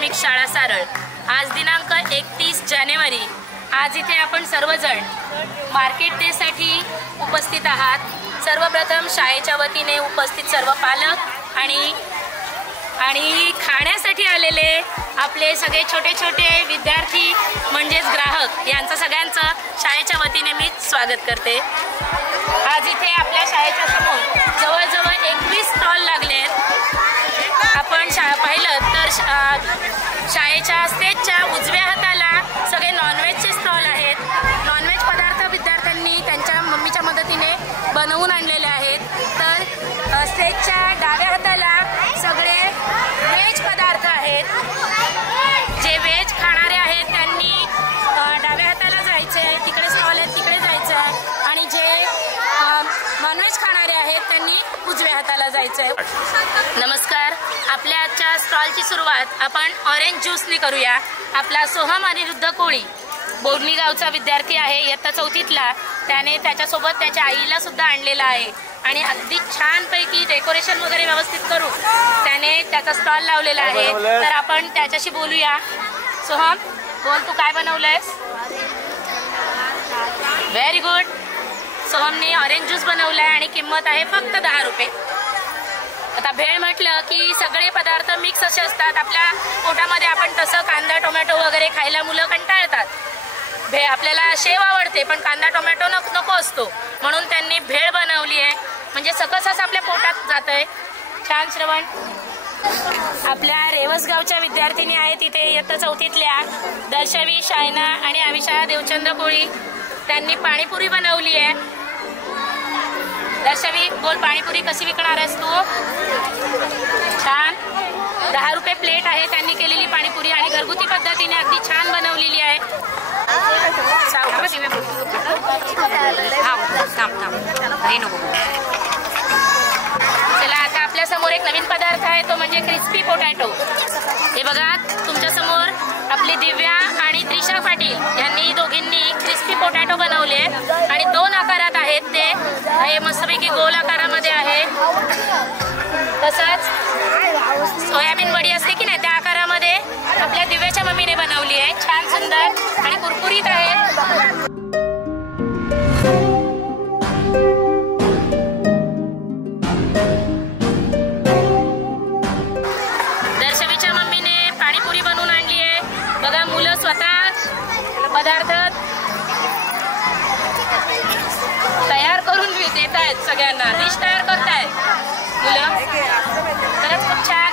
प्राथमिक शाळा सारळ। आज दिनांक 31 जानेवारी। आज इथे आपण सर्वजण मार्केट डे साठी उपस्थित आहात। सर्वप्रथम शाळेच्या वतीने उपस्थित सर्व पालक आणि खाण्यासाठी आलेले आपले सगळे छोटे छोटे विद्यार्थी म्हणजेच ग्राहक यांचं सगळ्यांचं शाळेच्या वतीने मी स्वागत करते। आज इथे आपल्या शाळेच्या समोर जवळजवळ 21 स्टॉल लागले आहेत। आपण पाहिलं तर शाळेच्या स्टेजच्या उजव्या हाताला सगळे नॉनव्हेजचे स्टॉल आहेत। नॉनव्हेज पदार्थ विद्यार्थ्यांनी त्यांच्या मम्मीच्या मदतीने बनवून आणलेले आहेत। तर स्टेजच्या डाव्या हाताला सगळे व्हेज पदार्थ आहेत। जे व्हेज खाणारे आहेत त्यांनी डाव्या हाताला जायचं आहे, तिकडे स्टॉल आहेत तिकडे जायचं आहे, आणि जे नॉनव्हेज खाणारे आहेत त्यांनी उजव्या हाताला जायचं आहे। नमस्कार, आपल्या आजच्या स्टॉलची सुरुवात आपण ऑरेंज ज्यूसने करूया। आपला सोहम अनिरुद्ध कोळी बोडणी गावचा विद्यार्थी आहे, इयत्ता 4थीतला। त्याने त्याच्यासोबत त्याच्या आईला सुद्धा आणलेला आहे आणि अगदी छानपैकी डेकोरेशन वगैरे व्यवस्थित करून त्याने त्याचा स्टॉल लावलेला आहे। तर आपण त्याच्याशी बोलूया। सोहम, बोल, तू काय बनवलंयस? Very good. सोहमने ऑरेंज ज्यूस बनवलाय आणि किंमत आहे फक्त 10 रुपये। आता भेळ म्हटलं की सगळे पदार्थ मिक्स असे असतात, आपल्या पोटामध्ये आपण तसं कांदा टोमॅटो वगैरे खायला मुलं कंटाळतात। आपल्याला शेव आवडते पण कांदा टोमॅटो नको असतो, म्हणून त्यांनी भेळ बनवली आहे, म्हणजे सकस असं आपल्या पोटात जातंय। छान श्रवण। आपल्या रेवसगावच्या विद्यार्थिनी आहेत तिथे इयत्ता 4थीतल्या दर्शवी, शायना आणि आविषा देवचंद्र कोळी। त्यांनी पाणीपुरी बनवली आहे। दर्शवी, बोल, पाणीपुरी कशी विकणार आहेस तू? छान। 10 रुपये प्लेट आहे त्यांनी केलेली पाणीपुरी आणि घरगुती पद्धतीने अगदी छान बनवलेली आहे। चला, आता आपल्या समोर एक नवीन पदार्थ आहे, तो म्हणजे क्रिस्पी पोटॅटो। हे बघा, तुमच्या समोर आपली दिव्या आणि त्रिशा पाटील यांनी दोघींनी क्रिस्पी पोटॅटो बनवले आणि 2 आकारात आहेत ते। हे मस्तपैकी गोल आकारामध्ये आहे, तसंच सोयाबीन वडी असते की नाही त्या आकारामध्ये आपल्या दिव्याच्या मम्मीने बनवली आहे। छान, सुंदर आणि कुरकुरीत आहे। दर्शवीच्या मम्मीने पाणीपुरी बनवून आणली आहे। बघा, मुलं स्वतः पदार्थ तयार करून देत आहेत, सगळ्यांना डिश तयार करतायत मुलं। खरंच खूप छान।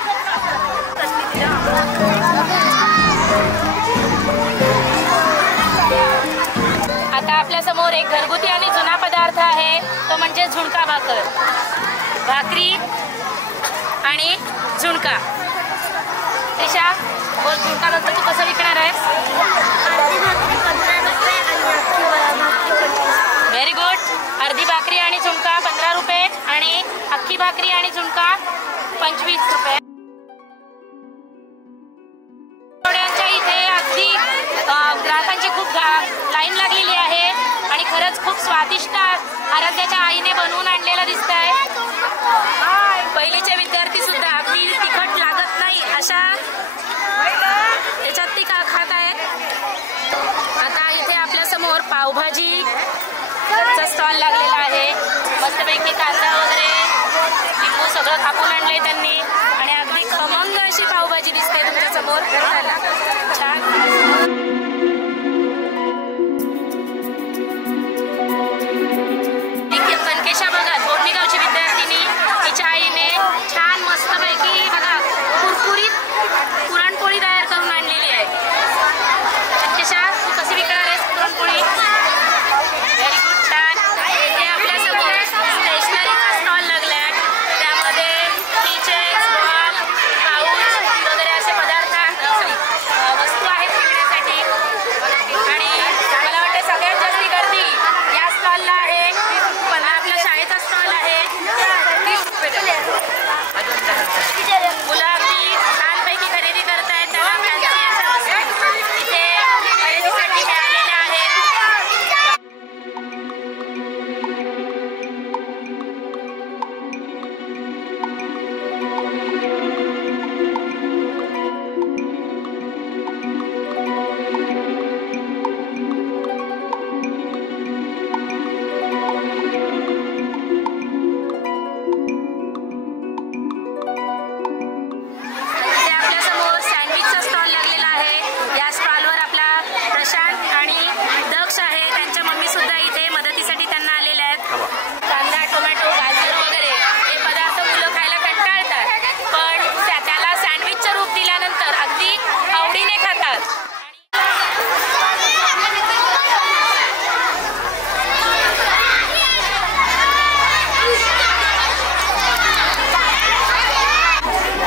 आता आपल्या समोर एक घरगुती आणि जुना पदार्थ आहे, तो म्हणजे झुणका भाकर। भाकरी आणि झुणका। त्रिशा, बोल, झुणका भाकर तू कसं विकणार आहेस? Very good. अर्धी भाकरी आणि झुणका 15 रुपये आणि अख्खी भाकरी आणि झुणका 25 रुपये। इथे अगदी ग्राहकांची खूप लाईन लागलेली आहे आणि खरंच खूप स्वादिष्ट आराध्याच्या आईने बनवून आणलेलं दिसत आहे। पहिलीचे विद्यार्थी सुद्धा अगदी तिखट लागत नाही अशा याच्यात ती खात आहेत। आता इथे आपल्या समोर पावभाजीचा स्टॉल लागलेला आहे। मस्तपैकी कांदा वगैरे लिंबू सगळं कापून आणलंय त्यांनी आणि अगदी खमंग अशी पावभाजी दिसते तुमच्या समोर। छान। कणकेशा बघा, बोडणी गावची विद्यार्थिनी, तिच्या आईने छान मस्तपैकी बघा कुरकुरीत पुरणपोळी तयार करून आणलेली आहे। कणकेशा, तू कशी विकणार आहेस पुरणपोळी? व्हेरी गुड, छान। इथे आपल्या समोर स्टेशनरीचा स्टॉल लागलाय, त्यामध्ये कीचेन्स, बॉल, पाऊच वगैरे असे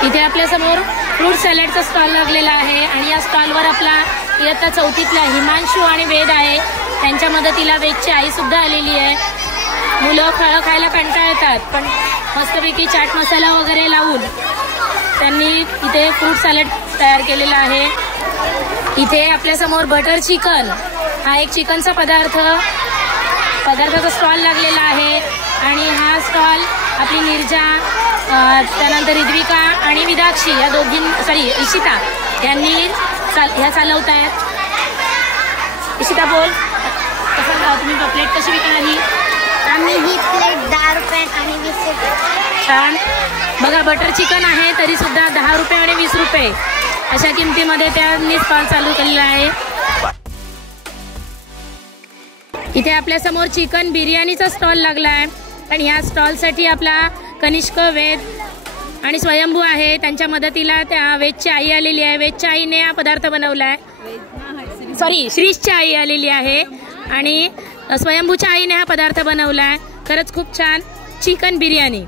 इथे आपल्या समोर फ्रूट सॅलडचा स्टॉल लागलेला आहे आणि या स्टॉलवर आपला इयत्ता 4थीतला हिमांशू आणि वेद आहे. त्यांच्या मदतीला वेदची आई सुद्धा आलेली आहे. मुलं फळं खायला कंटाळतात, पण मस्तपैकी चाट मसाला वगैरे लावून त्यांनी इथे फ्रूट सॅलड तयार केलेला आहे. इथे आपल्यासमोर बटर चिकन हा एक चिकनचा पदार्थाचा स्टॉल लागलेला आहे आणि हा स्टॉल आपली निर्जा, त्यानंतर रिद्विका आणि विदाक्षी या इशिता यांनी ह्या चालवत आहेत. इशिता बोल, कसं तुम्ही प्लेट कशी विकणार ही? आम्ही ही प्लेट 10 रुपये आणि 20 रुपये. छान. बघा बटर चिकन आहे तरी सुद्धा 10 रुपये आणि 20 रुपये अशा किमतीमध्ये त्यांनी स्टॉल चालू केलेला आहे. इथे आपल्यासमोर चिकन बिर्याणीचा स्टॉल लागला आहे आणि ह्या स्टॉलसाठी आपला कनिष्क, वेद आणि स्वयंभू आहे. त्यांच्या मदतीला त्या वेदची आई आलेली आहे. वेदच्या आईने हा पदार्थ बनवला आहे. श्रीशची आई आलेली आहे आणि स्वयंभूच्या आईने हा पदार्थ बनवला आहे. खरंच खूप छान चिकन बिर्याणी.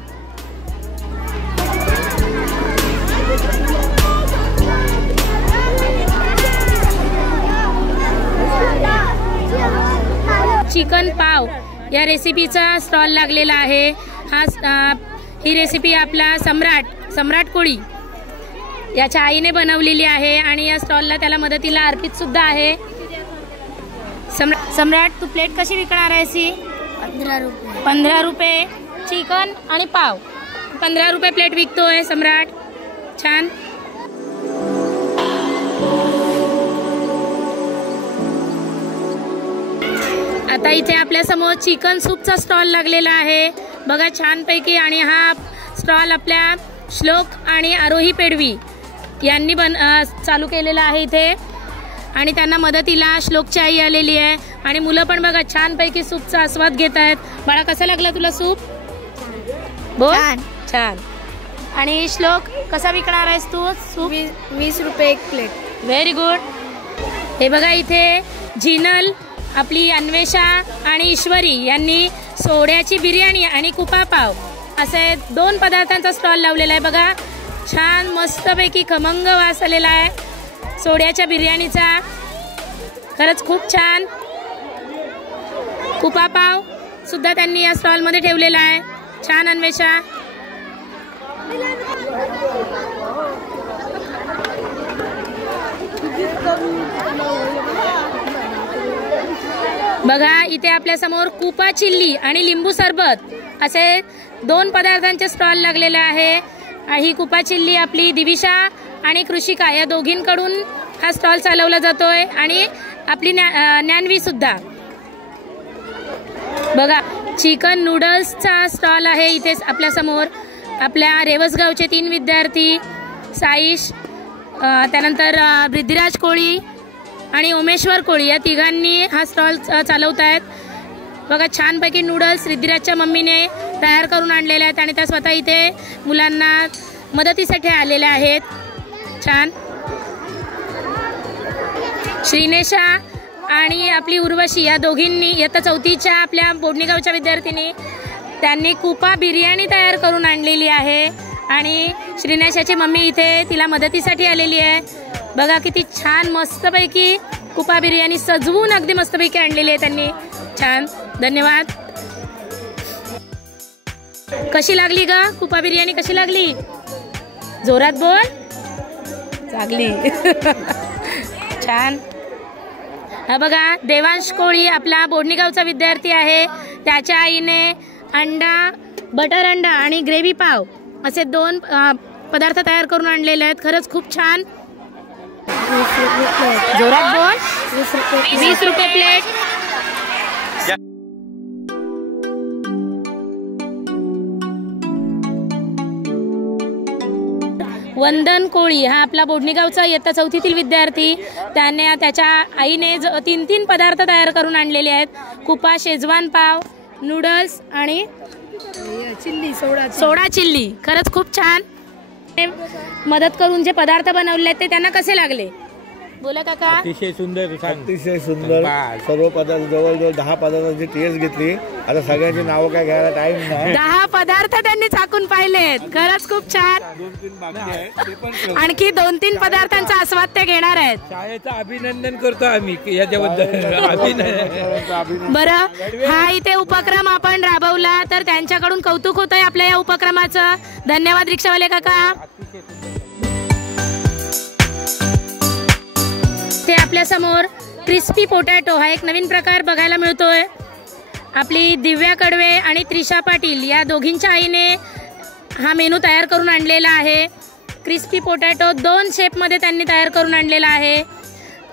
चिकन पाव या रेसिपीचा स्टॉल लागलेला आहे. ही रेसिपी आपला सम्राट कोळी याच्या आईने बनवलेली आहे आणि या स्टॉलला त्याला मदतीला अर्पित सुद्धा आहे. सम्राट, तू प्लेट कशी विकणार आहेस? 15 रुपये. 15 रुपये चिकन आणि पाव 15 रुपये प्लेट विकतोय सम्राट. छान. आता इथे आपल्या समोर चिकन सूपचा स्टॉल लागलेला आहे. बघा छानपैकी. आणि हा स्टॉल आपल्या श्लोक आणि आरोही पेडवी यांनी चालू केलेला आहे इथे आणि त्यांना मदतीला श्लोकची आई आलेली आहे आणि मुलं पण बघा छानपैकी सूपचा आस्वाद घेत आहेत. बाळा, कसा लागला तुला सूप? बोल. छान. आणि श्लोक, कसा विकणार आहेस तू सूप? 20 रुपये एक प्लेट. Very good. हे बघा इथे झिनल, आपली अन्वेषा आणि ईश्वरी यांनी सोड्याची बिर्याणी आणि कुपा पाव असे 2 पदार्थांचा स्टॉल लावलेला आहे. बघा छान मस्तपैकी खमंग वास आलेला आहे सोड्याच्या बिर्याणीचा. खरंच खूप छान. कुपा पाव सुद्धा त्यांनी या स्टॉलमध्ये ठेवलेला आहे. छान अन्वेषा. बघा इथे आपल्या समोर कुपा चिल्ली आणि लिंबू सरबत असे 2 पदार्थांचे स्टॉल लागलेले आहे. ही कुपा चिल्ली आपली दिविशा आणि कृषिका या दोघींकडून हा स्टॉल चालवला जातोय आणि आपली ज्ञानवी सुद्धा. बघा चिकन नूडल्सचा स्टॉल आहे इथे आपल्या समोर. आपल्या रेवसगावचे 3 विद्यार्थी साईश, त्यानंतर वृद्धिराज कोळी आणि उमेश्वर कोळी या तिघांनी हा स्टॉल चालवत आहेत. बघा छानपैकी नूडल्स रिद्धिराजच्या मम्मीने तयार करून आणलेले आहेत आणि त्या स्वतः इथे मुलांना मदतीसाठी आलेल्या आहेत. छान. श्रीनेशा आणि आपली उर्वशी या दोघींनी इयत्ता 4थीच्या आपल्या बोडणीगावच्या विद्यार्थिनी त्यांनी कुपा बिर्याणी तयार करून आणलेली आहे आणि श्रीनेशाची मम्मी इथे तिला मदतीसाठी आलेली आहे. बघा किती छान मस्तपैकी कुपा बिर्याणी सजवून अगदी मस्तपैकी आणलेली आहे त्यांनी. छान. धन्यवाद. कशी लागली ग कुपा बिर्याणी? कशी लागली? जोरात बोल. लागली. छान. हा बघा देवांश कोळी आपला बोडणीगावचा विद्यार्थी आहे. त्याच्या आईने अंडा, बटर अंडा आणि ग्रेव्ही पाव असे 2 पदार्थ तयार करून आणलेले आहेत. खरंच खूप छान. जोरात बोल. 20 रुपये प्लेट. वंदन कोळी हा आपला बोडणीगावचा इयत्ता 4थीतील विद्यार्थी. त्याने त्याच्या आईने 3 पदार्थ तयार करून आणलेले आहेत. कुपा शेजवान पाव, नूडल्स आणि सोडा चिल्ली. खरंच खूप छान. मदत करून जे पदार्थ बनवले ते त्यांना कसे लागले? बोला काका. अतिशय सुंदर, अतिशय सुंदर. सर्व पदार्थ जवळजवळ 10 पदार्थांची टेस्ट घेतली. आता सगळ्यांची नावं काय घ्यायला टाइम नाही. 10 पदार्थ त्यांनी चाकून पाहिलेत. खरंच खूप छान. 2-3 बाकी आहेत. आणखी 2-3 पदार्थांचा आस्वाद ते घेणार आहेत. शाळेचं अभिनंदन करतो आम्ही याच्याबद्दल. अभिनंदन. बरं, हा इथे उपक्रम आपण राबवला तर त्यांच्याकडून कौतुक होत आहे आपल्या या उपक्रमाचं. धन्यवाद रिक्षावाले काका. ते आपल्या समोर क्रिस्पी पोटॅटो हा एक नवीन प्रकार बघायला मिळतोय. आपली दिव्या कडवे आणि त्रिशा पाटील या दोघींच्या आईने हा मेनू तयार करून आणलेला आहे. क्रिस्पी पोटॅटो 2 शेपमध्ये त्यांनी तयार करून आणलेला आहे.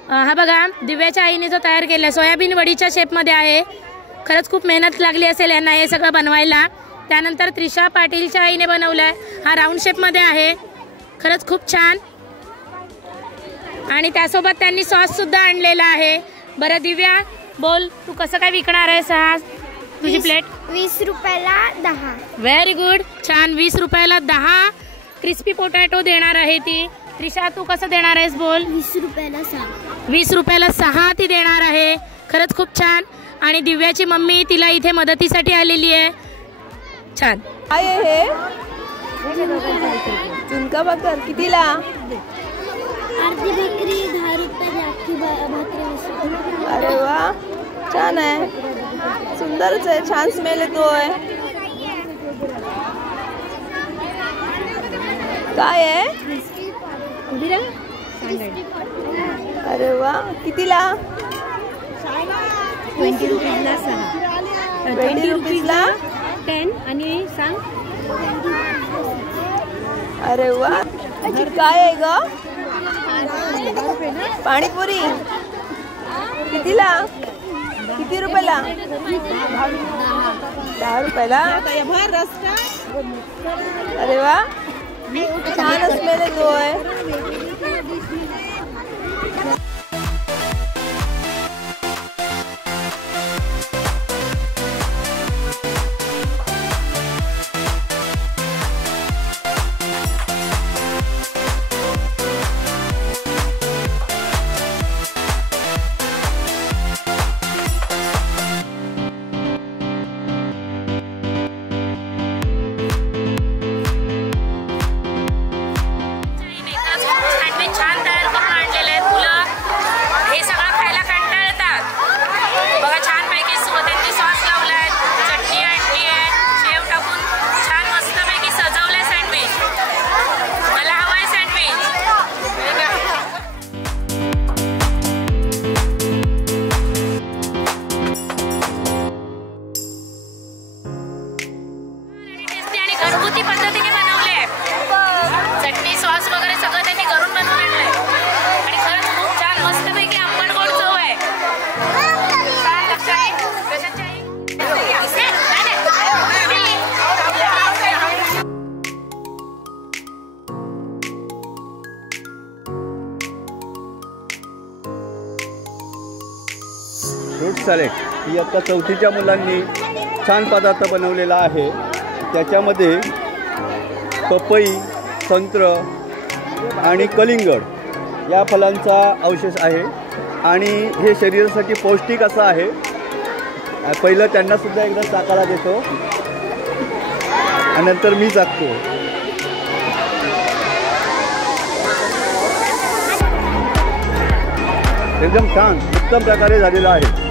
हा बघा, दिव्याच्या आईने जो तयार केला सोयाबीन वडीच्या शेपमध्ये आहे. खरंच खूप मेहनत लागली असेल यांना हे सगळं बनवायला. त्यानंतर त्रिशा पाटीलच्या आईने बनवलाय, हा राऊंड शेपमध्ये आहे. खरंच खूप छान. आणि त्यासोबत त्यांनी सॉस सुद्धा आणलेला आहे. बरं दिव्या, बोल तू कसं काय विकणार आहेस हा तुझी प्लेट? 20 रुपयाला 10. व्हेरी गुड, छान. 20 रुपयाला 10 क्रिस्पी पोटॅटो देणार आहे ती. त्रिशा, तू कसं देणार आहेस बोल? 20 रुपयाला 6. 20 रुपयाला 6 ती देणार आहे. खरंच खूप छान. आणि दिव्याची मम्मी तिला इथे मदतीसाठी आलेली आहे. छान. काय आहे हे? झुणका भाकर कितीला? अर्धी भाकरी 10 रुपयाला, अख्खी भाकरी 20 रुपयाला. अरे वा, छान आहे. सुंदरच आहे. छान स्मेल येतोय. काय आहे? अरे वा, कितीला? 20 रुपयाला 6. 20 रुपीजला 10 आणि सांग. अरे वा, काय आहे ग? पाणीपुरी कितीला? किती रुपयाला? 10 रुपयाला. अरे वा, छान स्मेल येतोय. घरगुती पद्धतीने बनवले आहे. चटणी सॉस वगैरे सगळं त्यांनी घरून बनवून आणलंय. आणि खरंच खूप छान मस्तपैकी आंबट गोड चव आहे. फ्रूट सॅलेड ही आता 4थीच्या मुलांनी छान पदार्थ बनवलेला आहे. त्याच्यामध्ये पपई, संत्र आणि कलिंगड या फलांचा अवशेष आहे आणि हे शरीरासाठी पौष्टिक असं आहे. पहिलं त्यांनासुद्धा एकदा चाकाला देतो आणि नंतर मी चाकतो. एकदम छान उत्तम प्रकारे झालेलं आहे.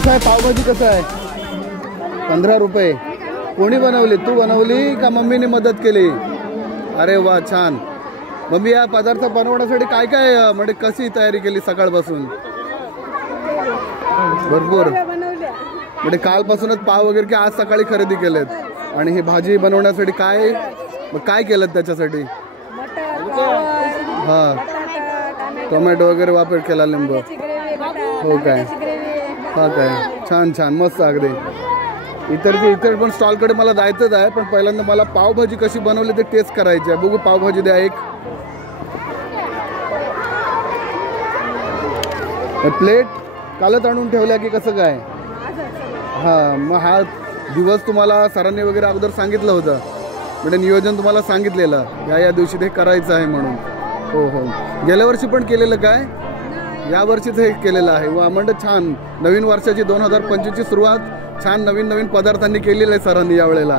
कसं आहे पावभाजी कसं आहे? 15 रुपये. कोणी बनवली? तू बनवली का मम्मीने मदत केली? अरे वा छान. मम्मी या पदार्थ बनवण्यासाठी काय काय म्हणजे कशी तयारी केली सकाळपासून? भरपूर म्हणजे कालपासूनच पाव वगैरे की आज सकाळी खरेदी केलेत? आणि ही भाजी बनवण्यासाठी काय केलं त्याच्यासाठी? हां टोमॅटो वगैरे वापर केला, लिंबू. हो काय? हा काय छान छान मस्त अगदी. इतर पण स्टॉलकडे मला जायचंच आहे, पण पहिल्यांदा मला पावभाजी कशी बनवली ते टेस्ट करायची आहे. बघू पावभाजी द्या एक प्लेट. कालच आणून ठेवल्या की कसं काय? हां मग हा दिवस तुम्हाला सरांनी वगैरे अगोदर सांगितलं होतं म्हणजे नियोजन तुम्हाला सांगितलेलं या दिवशी ते करायचं आहे म्हणून. हो हो. गेल्या वर्षी पण केलेलं काय? या वर्षीच हे केलेलं आहे. वा म्हणजे छान. नवीन वर्षाची 2025ची सुरुवात छान नवीन पदार्थांनी केलेलं आहे सरांनी यावेळेला.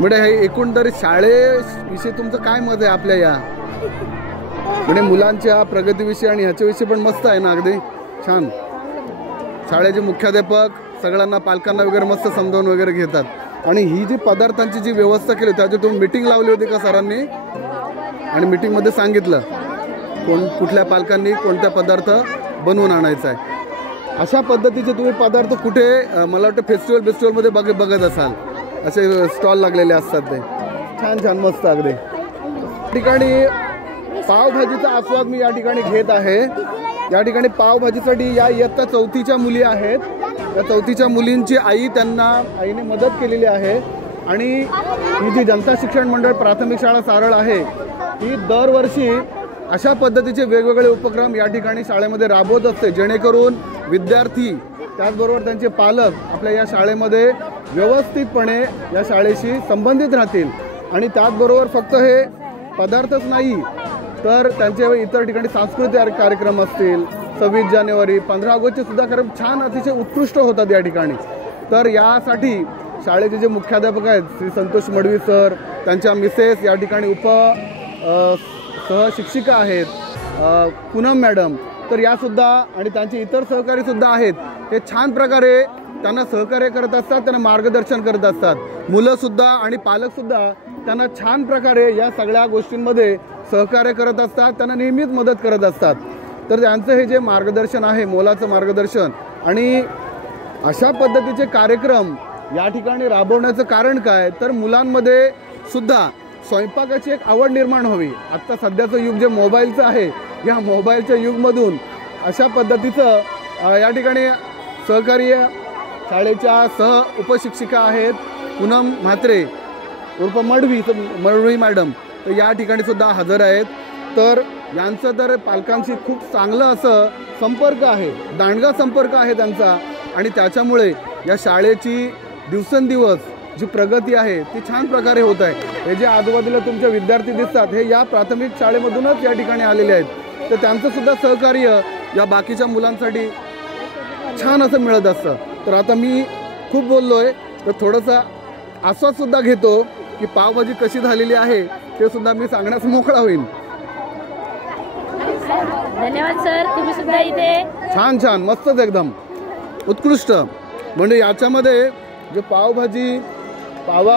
म्हणजे हे एकूण तरी शाळेविषयी तुमचं काय मत आहे आपल्या या म्हणजे मुलांच्या प्रगतीविषयी आणि ह्याच्याविषयी पण मस्त आहे ना अगदी छान. शाळेचे मुख्याध्यापक सगळ्यांना पालकांना वगैरे मस्त समजावून वगैरे घेतात. आणि ही जी पदार्थांची जी व्यवस्था केली त्याची तुम्ही मीटिंग लावली होती का सरांनी? आणि मीटिंगमध्ये सांगितलं कुठल्या पालकांनी कोणत्या पदार्थ बनवून आणायचा आहे. अशा पद्धतीचे तुम्ही पदार्थ कुठे मला वाटतं फेस्टिवलमध्ये बघत असाल. असे स्टॉल लागलेले असतात ते छान मस्त अगदी. ठिकाणी पावभाजीचा आस्वाद मी या ठिकाणी घेत आहे. या ठिकाणी पावभाजीसाठी या इयत्ता 4थीच्या मुली आहेत. या 4थीच्या मुलींची आईने मदत केलेली आहे. आणि ही जी जनता शिक्षण मंडळ प्राथमिक शाळा सारळ आहे ही दरवर्षी अशा पद्धतीचे वेगवेगळे उपक्रम या ठिकाणी शाळेमध्ये राबवत असते, जेणेकरून विद्यार्थी त्याचबरोबर त्यांचे पालक आपल्या या शाळेमध्ये व्यवस्थितपणे या शाळेशी संबंधित राहतील. आणि त्याचबरोबर फक्त हे पदार्थच नाही तर त्यांचे इतर ठिकाणी सांस्कृतिक कार्यक्रम असतील. 26 जानेवारी 15 ऑगस्टचे सुद्धा कार्यक्रम छान अतिशय उत्कृष्ट होतात या ठिकाणी. तर यासाठी शाळेचे जे मुख्याध्यापक आहेत श्री संतोष मडवी सर, त्यांच्या मिसेस या ठिकाणी सहशिक्षिका आहेत पूनम मॅडम, तर यासुद्धा आणि त्यांचे इतर सहकारीसुद्धा आहेत. हे छान प्रकारे त्यांना सहकार्य करत असतात, त्यांना मार्गदर्शन करत असतात. मुलंसुद्धा आणि पालकसुद्धा त्यांना छान प्रकारे या सगळ्या गोष्टींमध्ये सहकार्य करत असतात, त्यांना नेहमीच मदत करत असतात. तर त्यांचं हे जे मार्गदर्शन आहे मोलाचं मार्गदर्शन. आणि अशा पद्धतीचे कार्यक्रम या ठिकाणी राबवण्याचं कारण काय तर मुलांमध्ये सुद्धा स्वयंपाकाची एक आवड निर्माण व्हावी. आत्ता सध्याचं युग जे मोबाईलचं आहे या मोबाईलच्या युगमधून अशा पद्धतीचं या ठिकाणी सहकार्य शाळेच्या उपशिक्षिका आहेत पूनम म्हात्रे उर्फ मडवी मॅडम, तर या ठिकाणी सुद्धा हजर आहेत. तर यांचं तर पालकांशी खूप चांगलं असं संपर्क आहे, दांडगा संपर्क आहे त्यांचा. आणि त्याच्यामुळे या शाळेची दिवसेंदिवस जी प्रगती आहे ती छान प्रकारे होत आहे. हे जे आजूबाजूला तुमचे विद्यार्थी दिसतात हे या प्राथमिक शाळेमधूनच या ठिकाणी आलेले आहेत. तर त्यांचं सुद्धा सहकार्य या बाकीच्या मुलांसाठी छान असं मिळत असतं. तर आता मी खूप बोललोय तर थोडासा आस्वादसुद्धा घेतो की पावभाजी कशी झालेली आहे ते सुद्धा मी सांगण्यास मोकळा होईल. धन्यवाद सर, तुम्ही सुद्धा इथे छान मस्तच एकदम उत्कृष्ट. म्हणजे याच्यामध्ये जे पावभाजी पाव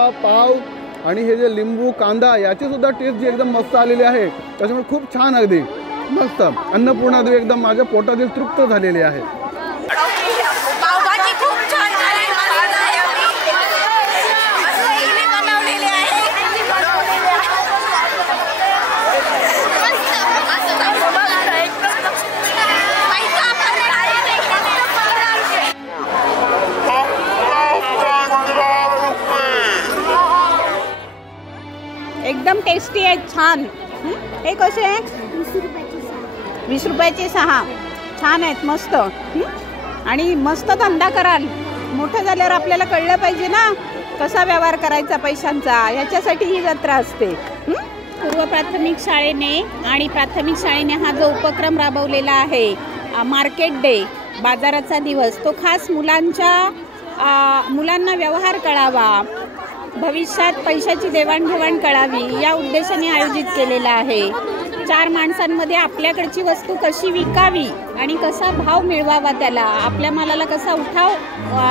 आणि हे जे लिंबू कांदा याची सुद्धा टेस्ट जी एकदम मस्त आलेली आहे. त्याच्यामुळे खूप छान अगदी मस्त अन्नपूर्णा देवी एकदम माझ्या पोटातील तृप्त झालेली आहे. पावभाजी खूप छान झाली. एकदम टेस्टी आहे, छान. हे कसे आहे? 20 रुपयाचे 6. छान आहेत, मस्त. आणि मस्त धंदा कराल. मोठं झाल्यावर आपल्याला कळलं पाहिजे ना कसा व्यवहार करायचा पैशांचा, ह्याच्यासाठी ही जत्रा असते. पूर्व प्राथमिक शाळेने आणि प्राथमिक शाळेने हा जो उपक्रम राबवलेला आहे मार्केट डे, बाजाराचा दिवस, तो खास मुलांना व्यवहार कळावा, भविष्यात पैशाची देवाणघेवाण कळावी या उद्देशाने आयोजित केलेला आहे. 4 माणसांमध्ये आपल्याकडची वस्तू कशी विकावी आणि कसा भाव मिळवावा, त्याला आपल्या मालाला कसा उठाव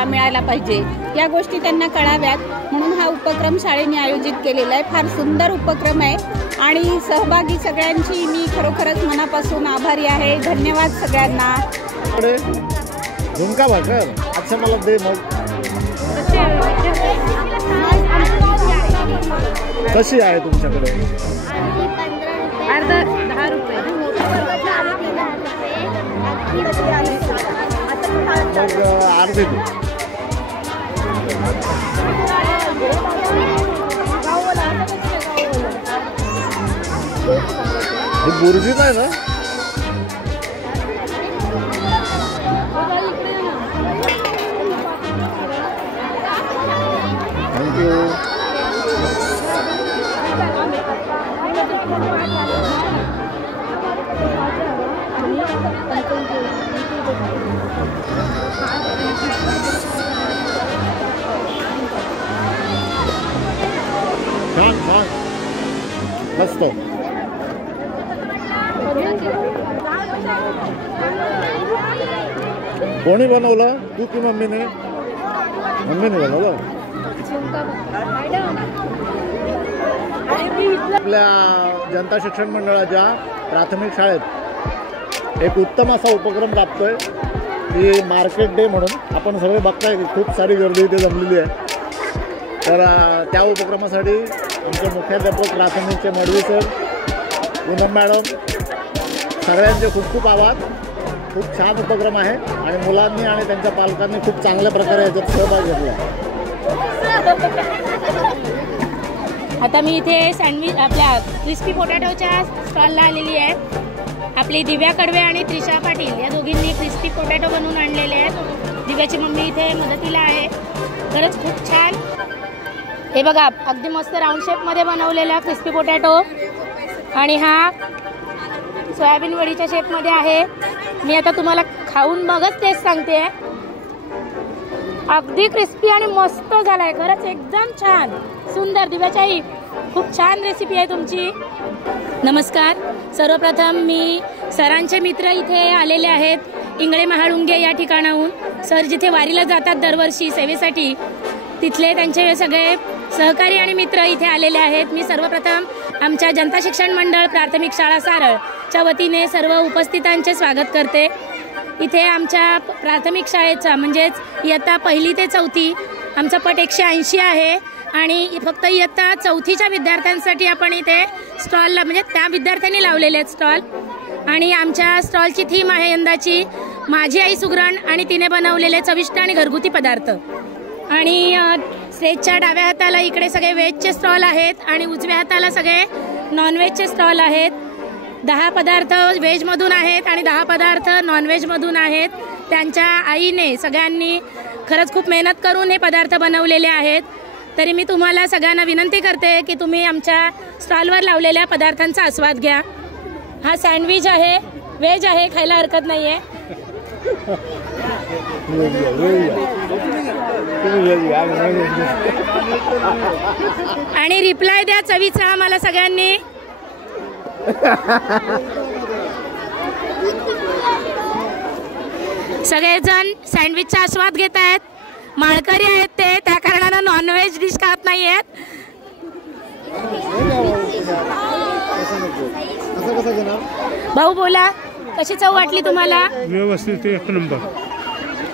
मिळायला पाहिजे, या गोष्टी त्यांना कळाव्यात म्हणून हा उपक्रम शाळेने आयोजित केलेला आहे. फार सुंदर उपक्रम आहे आणि सहभागी सगळ्यांची मी खरोखरच मनापासून आभारी आहे. धन्यवाद सगळ्यांना. झुणका भाकर अच्छा मला दे मग. कशी आहे तुमच्याकडे? अर्धा 10 रुपये. मग अर्धी दे. ही बुर्जी नाही ना? थँक्यू. छान छान मस्त. कोणी बनवलं, तू की मम्मीने? मम्मीने बनवलं. आपल्या जनता शिक्षण मंडळाच्या प्राथमिक शाळेत एक उत्तम असा उपक्रम राबतोय की मार्केट डे म्हणून. आपण सगळे बघताय की खूप सारी गर्दी इथे जमलेली आहे. तर त्या उपक्रमासाठी आमचे मुख्याध्यापक प्राथमिकचे मडवी सर, पूनम मॅडम, सगळ्यांचे खूप खूप आभार. खूप छान उपक्रम आहे आणि मुलांनी आणि त्यांच्या पालकांनी खूप चांगल्या प्रकारे याच्यात सहभाग घेतला आहे. आता मी इथे सँडविच आपल्या क्रिस्पी पोटॅटोच्या स्टॉलला आलेली आहे. आपली दिव्या कडवे आणि त्रिशा पाटील या दोघींनी क्रिस्पी पोटॅटो बनवून आणलेले आहेत. दिव्याची मम्मी इथे मदतीला आहे. खरंच खूप छान. हे बघा अगदी मस्त राऊंड शेपमध्ये बनवलेला क्रिस्पी पोटॅटो आणि हा सोयाबीन वडीच्या शेपमध्ये आहे. मी आता तुम्हाला खाऊन मगच टेस्ट सांगते. अगदी क्रिस्पी आणि मस्त झालाय. खरंच एकदम छान सुंदर. दिव्याच्याही खूप छान रेसिपी आहे तुमची. नमस्कार. सर्वप्रथम मी सरांचे मित्र इथे आलेले आहेत इंगळे महाळुंगे या ठिकाणाहून. सर जिथे वारीला जातात दरवर्षी सेवेसाठी, तिथले त्यांचे सगळे सहकारी आणि मित्र इथे आलेले आहेत. मी सर्वप्रथम आमच्या जनता शिक्षण मंडळ प्राथमिक शाळा सारळच्या वतीने सर्व उपस्थितांचे स्वागत करते. इथे आमच्या प्राथमिक शाळेचा म्हणजेच इयत्ता 1ली ते 4थी आमचा पट 180 आहे आणि फक्त इयत्ता 4थीच्या विद्यार्थ्यांसाठी आपण इथे स्टॉलला म्हणजे त्या विद्यार्थ्यांनी लावलेले आहेत स्टॉल. आणि आमच्या स्टॉलची थीम आहे यंदाची माझी आई सुगरण आणि तिने बनवलेले चविष्ट आणि घरगुती पदार्थ. आणि स्टेजच्या डाव्या हाताला इकडे सगळे व्हेजचे स्टॉल आहेत आणि उजव्या हाताला सगळे नॉनव्हेजचे स्टॉल आहेत. 10 पदार्थ व्हेजमधून आहेत आणि 10 पदार्थ नॉनव्हेजमधून आहेत. त्यांच्या आईने सगळ्यांनी खरंच खूप मेहनत करून हे पदार्थ बनवलेले आहेत. तरी मी तुम्हाला सगळ्यांना विनंती करते की तुम्ही आमच्या स्टॉलवर लावलेल्या पदार्थांचा आस्वाद घ्या. हा सँडविच आहे, व्हेज आहे, खायला हरकत नाही आहे. आणि रिप्लाय द्या चवीचा आम्हाला सगळ्यांनी. सगळेजण सँडविचचा आस्वाद घेत आहेत. माळकरी आहेत ते, त्या कारणानं नॉनव्हेज डिश खात नाही आहेत. भाऊ बोला, कशी चव वाटली तुम्हाला? व्यवस्थित एक नंबर.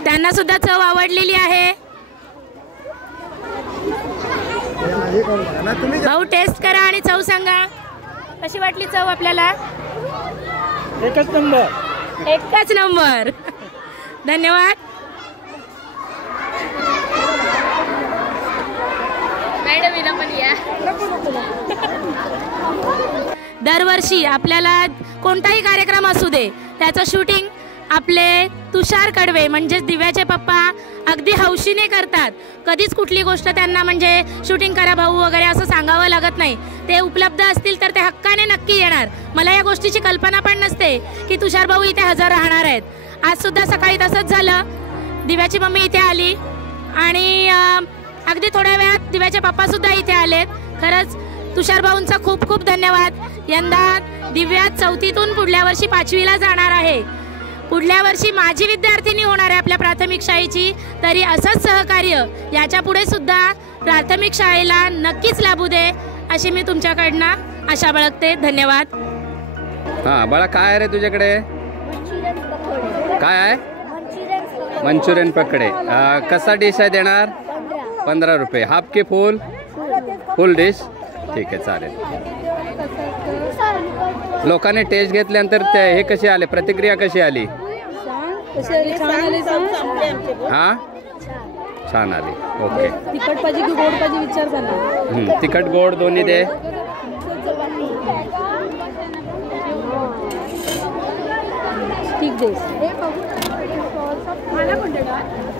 त्यांना सुद्धा चव आवडलेली आहे. भाऊ टेस्ट करा आणि चव सांगा कशी वाटली चव आपल्याला. एकच नंबर. एकच नंबर. धन्यवाद. मॅडम पण या. दरवर्षी आपल्याला कोणताही कार्यक्रम असू दे त्याचं शूटिंग आपले तुषार कडवे म्हणजेच दिव्याचे पप्पा अगदी हौशीने करतात. कधीच कुठली गोष्ट त्यांना म्हणजे शूटिंग करा भाऊ वगैरे असं सांगावं लागत नाही. ते उपलब्ध असतील तर ते हक्काने नक्की येणार. मला या गोष्टीची कल्पना पण नसते की तुषार भाऊ इथे हजर राहणार आहेत. आज सुद्धा सकाळी तसंच झालं. दिव्याची मम्मी इथे आली आणि अगदी थोड्या वेळात दिव्याचे पप्पा सुद्धा इथे आलेत. खरंच तुषार भाऊंचा खूप खूप धन्यवाद। यंदा दिव्या 4थीतून पुढल्या वर्षी 5वीला जाणार आहे, पुढल्या वर्षी माझी विद्यार्थिनी होणार आहे आपल्या प्राथमिक शाळेची, तरी असंच सहकार्य याच्या पुढे सुद्धा प्राथमिक शाळेला नक्कीच लाभू दे अशी मी तुमच्याकडनं आशा बाळगते। धन्यवाद। हां बाळा, काय आहे रे तुझ्याकडे? काय आहे? मंचुरियन पकडे। कसा डिश आहे देणार? 15 रुपये। हाफ की फुल? फुल डिश? ठीक आहे, चालेल। लोकांनी टेस्ट घेतल्यानंतर हे कशी आले, प्रतिक्रिया कशी आली? हां, छान आली। ओके। तिखट पाहिजे की गोड पाहिजे विचार झाला। तिखट गोड दोन्ही दे।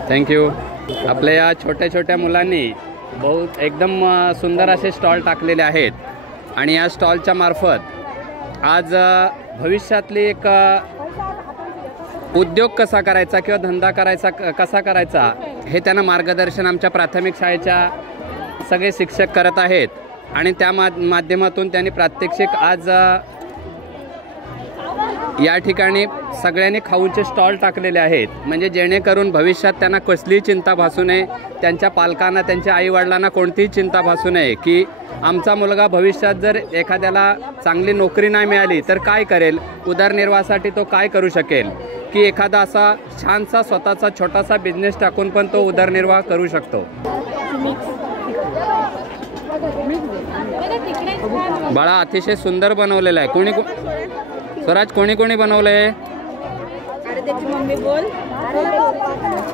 थँक्यू। आपल्या या छोट्या छोट्या मुलांनी बहुत एकदम सुंदर असे स्टॉल टाकलेले आहेत आणि या स्टॉलच्या मार्फत आज भविष्यातली एक उद्योग कसा करायचा किंवा धंदा करायचा कसा करायचा हे त्यांना मार्गदर्शन आमच्या प्राथमिक शाळेच्या सगळे शिक्षक करत आहेत आणि त्या माध्यमातून त्यांनी प्रात्यक्षिक आज या ठिकाणी सगळ्यांनी खाऊचे स्टॉल टाकलेले आहेत, म्हणजे जेणेकरून भविष्यात त्यांना कसलीही चिंता भासू नये, त्यांच्या पालकांना त्यांच्या आईवडिलांना कोणतीही चिंता भासू नये की आमचा मुलगा भविष्यात जर एखाद्याला चांगली नोकरी नाही मिळाली तर काय करेल, उदरनिर्वाहासाठी तो काय करू शकेल, की एखादा असा छानसा स्वतःचा छोटासा बिझनेस टाकून पण तो उदरनिर्वाह करू शकतो। बाळा अतिशय सुंदर बनवलेलं आहे। कोणी स्वराज कोणी कोणी बनवलंय?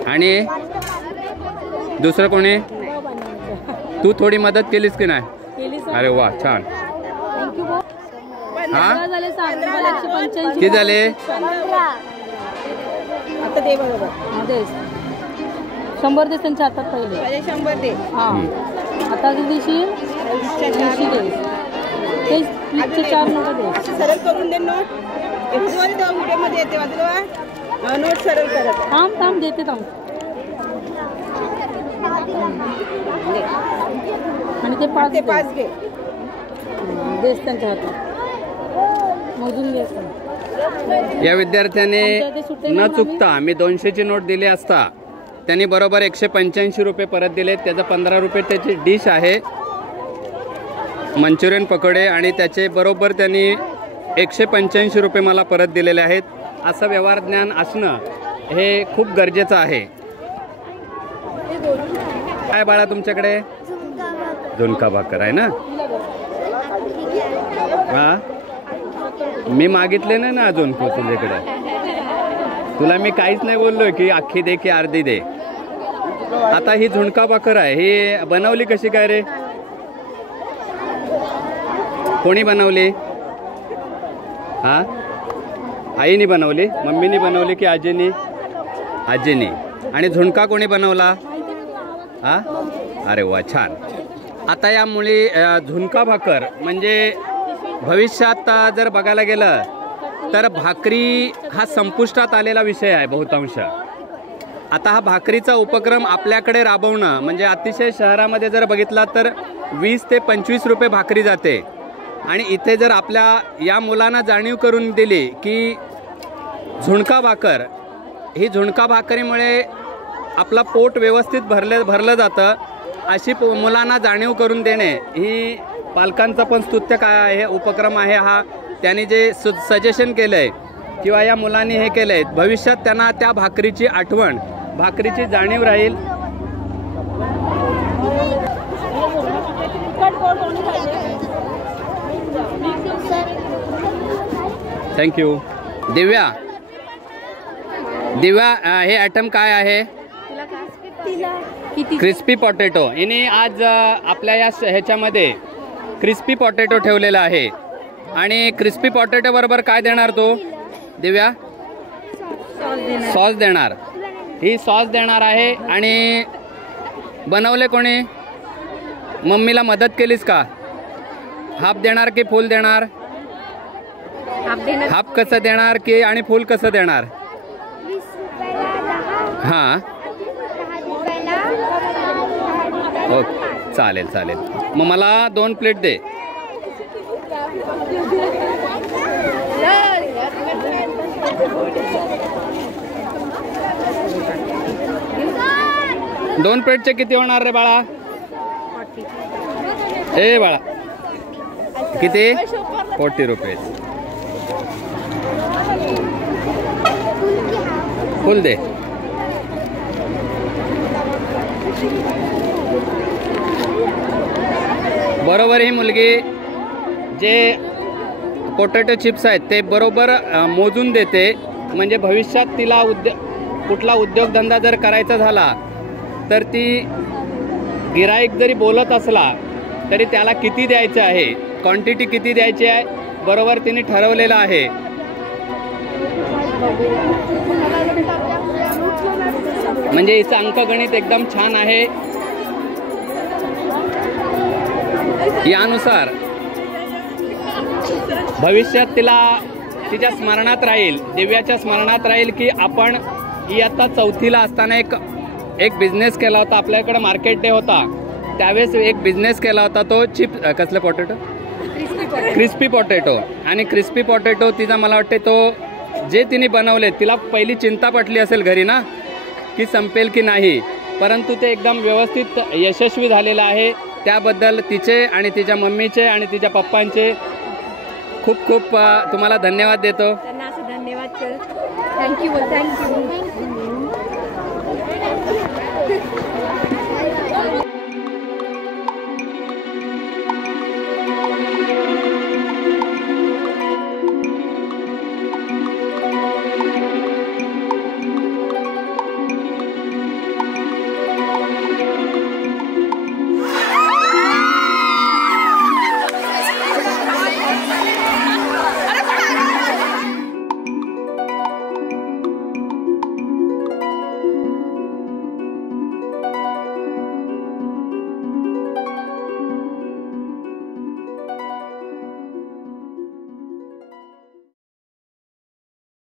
आणि दुसरं कोणी? तू थोडी मदत केलीस की नाही? अरे वा, छान। हा, किती झाले? आता दे बरोबर 100 दे त्यांच्या हातात पहिले 100 दे। हां, आता दिवशी दे ते 4 नोट दे, सरळ करून दे नोट। एकदम तो व्हिडिओमध्ये येते वाजवा नोट सरळ करत थांब देते थांब आणि ते 5 घे देस त्यांच्या हातात मोजून दे। या विद्यार्थ्याने न चुकता मी 200ची नोट दिली असता त्यांनी बरोबर 185 रुपये परत दिले। त्याचा 15 रुपये त्याची डिश आहे मंचुरियन पकोडे आणि त्याचे बरोबर त्यांनी 185 रुपये मला परत दिलेले आहेत। असं व्यवहार ज्ञान असणं हे खूप गरजेचं आहे। काय बाळा तुमच्याकडे? झुणका भाकर आहे ना? हा, मी मागितले नाही ना अजून तुझ्याकडे, तुला मी काहीच नाही बोललो की अख्खी दे की अर्धी दे। आता ही झुणका भाकर आहे, ही बनवली कशी काय रे? कोणी बनवली? हा, आईने बनवली, मम्मीने बनवली की आजीनी? आजीनी। आणि झुणका कोणी बनवला? हा, अरे वा, छान। आता या मुली झुणका भाकर म्हणजे भविष्यात जर बघायला गेलं तर भाकरी हा संपुष्टात आलेला विषय आहे बहुतांश। आता हा भाकरीचा उपक्रम आपल्याकडे राबवणं म्हणजे अतिशय शहरामध्ये जर बघितला तर 20 ते 25 रुपये भाकरी जाते आणि इथे जर आपल्या या मुलांना जाणीव करून दिली की झुणका भाकर ही झुणका भाकरीमुळे आपला पोट व्यवस्थित भरलं जातं, अशी मुलांना जाणीव करून देणे ही पालकांचा पण स्तुत्य काय आहे उपक्रम आहे हा। त्यांनी जे सजेशन केलं आहे किंवा या मुलांनी हे केलं आहे, भविष्यात त्यांना त्या भाकरीची आठवण, भाकरीची जाणीव राहील। थँक्यू। दिव्या, हे आयटम काय आहे? Crispy potato. हिने आज आपल्या या ह्याच्यामध्ये क्रिस्पी पोटॅटो ठेवलेला आहे आणि क्रिस्पी पोटॅटो बरोबर काय देणार तू दिव्या? सॉस देणार। ही सॉस देणार आहे। आणि बनवले कोणी? मम्मीला मदत केलीस का? हाफ देणार की फुल देणार? हाफ कसं देणार की आणि फुल कसं देणार? हां, ओके, चालेल चालेल। मग मला 2 प्लेट दे। दोन प्लेटचे किती होणार रे बाळा? ए बाळा किती? 40 रुपये. फुल दे. बरोबर ही मुलगी जे पोटॅटो चिप्स आहेत ते बरोबर मोजून देते, म्हणजे भविष्यात तिला कुठला उद्योगधंदा जर करायचा झाला तर ती गिराईक जरी बोलत असला तरी त्याला किती द्यायचं आहे, क्वांटिटी किती द्यायची आहे, बरोबर तिने ठरवलेलं आहे. म्हणजे हिचं अंकगणित एकदम छान आहे. यानुसार भविष्यात तिला तिच्या स्मरणात राहील, दिव्याच्या स्मरणात राहील की आपण इयत्ता 4थीला असताना एक बिझनेस केला होता. आपल्याकडे मार्केट डे होता त्यावेळेस एक बिझनेस केला होता, तो कसलं पोटॅटो? Crispy potato. आणि क्रिस्पी पोटॅटो तिचा मला वाटते तो जे तिने बनवले तिला पहिली चिंता पटली असेल घरी ना की संपेल की नाही, परंतु ते एकदम व्यवस्थित यशस्वी झालेलं आहे. त्याबद्दल तिचे आणि तिच्या मम्मीचे आणि तिच्या पप्पांचे खूप खूप तुम्हाला धन्यवाद देतो. त्यांना असं धन्यवाद कर. थँक्यू.